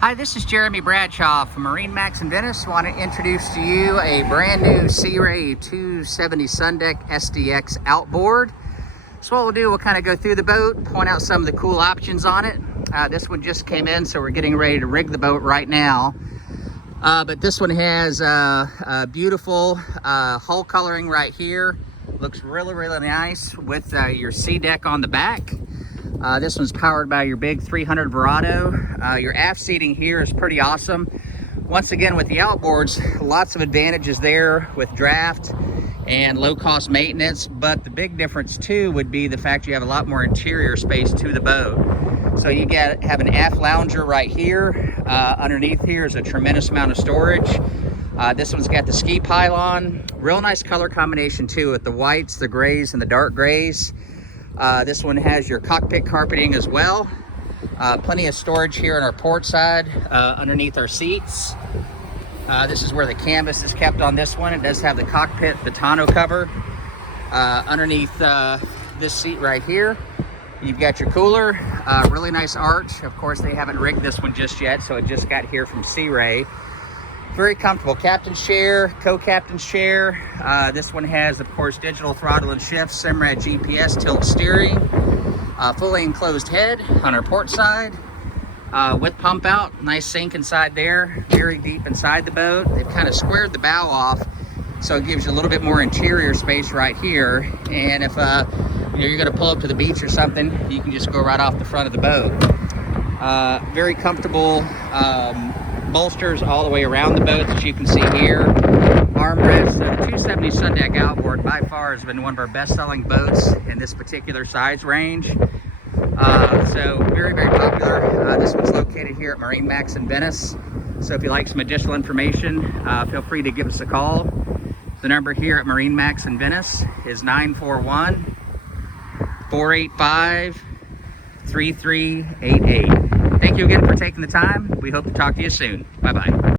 Hi, this is Jeremy Bradshaw from MarineMax Venice. I want to introduce to you a brand new Sea Ray 270 Sundeck SDX outboard. So what we'll do, we'll kind of go through the boat, point out some of the cool options on it. This one just came in, so we're getting ready to rig the boat right now. But this one has a beautiful hull coloring right here. Looks really, really nice with your sea deck on the back. This one's powered by your big 300 Verado. Your aft seating here is pretty awesome. Once again, with the outboards, lots of advantages there with draft and low-cost maintenance, but the big difference too would be the fact you have a lot more interior space to the boat. So you have an aft lounger right here. Underneath here is a tremendous amount of storage. This one's got the ski pylon. Real nice color combination too, with the whites, the grays, and the dark grays. This one has your cockpit carpeting as well. Plenty of storage here on our port side, underneath our seats. This is where the canvas is kept on this one. It does have the cockpit, the tonneau cover. Underneath this seat right here, you've got your cooler. Really nice arch. Of course, they haven't rigged this one just yet, so it just got here from Sea Ray. Very comfortable captain's chair, co-captain's chair. This one has, of course, digital throttle and shift, Simrad GPS, tilt steering, fully enclosed head on our port side, with pump out, nice sink inside there, very deep inside the boat. They've kind of squared the bow off, so it gives you a little bit more interior space right here. And if you're going to pull up to the beach or something, you can just go right off the front of the boat. Very comfortable bolsters all the way around the boat, as you can see here. Armrests. The 270 Sundeck outboard by far has been one of our best-selling boats in this particular size range. So very, very popular. This one's located here at MarineMax in Venice. So if you'd like some additional information, feel free to give us a call. The number here at MarineMax in Venice is 941-485-3388. Thank you again for taking the time. We hope to talk to you soon. Bye-bye.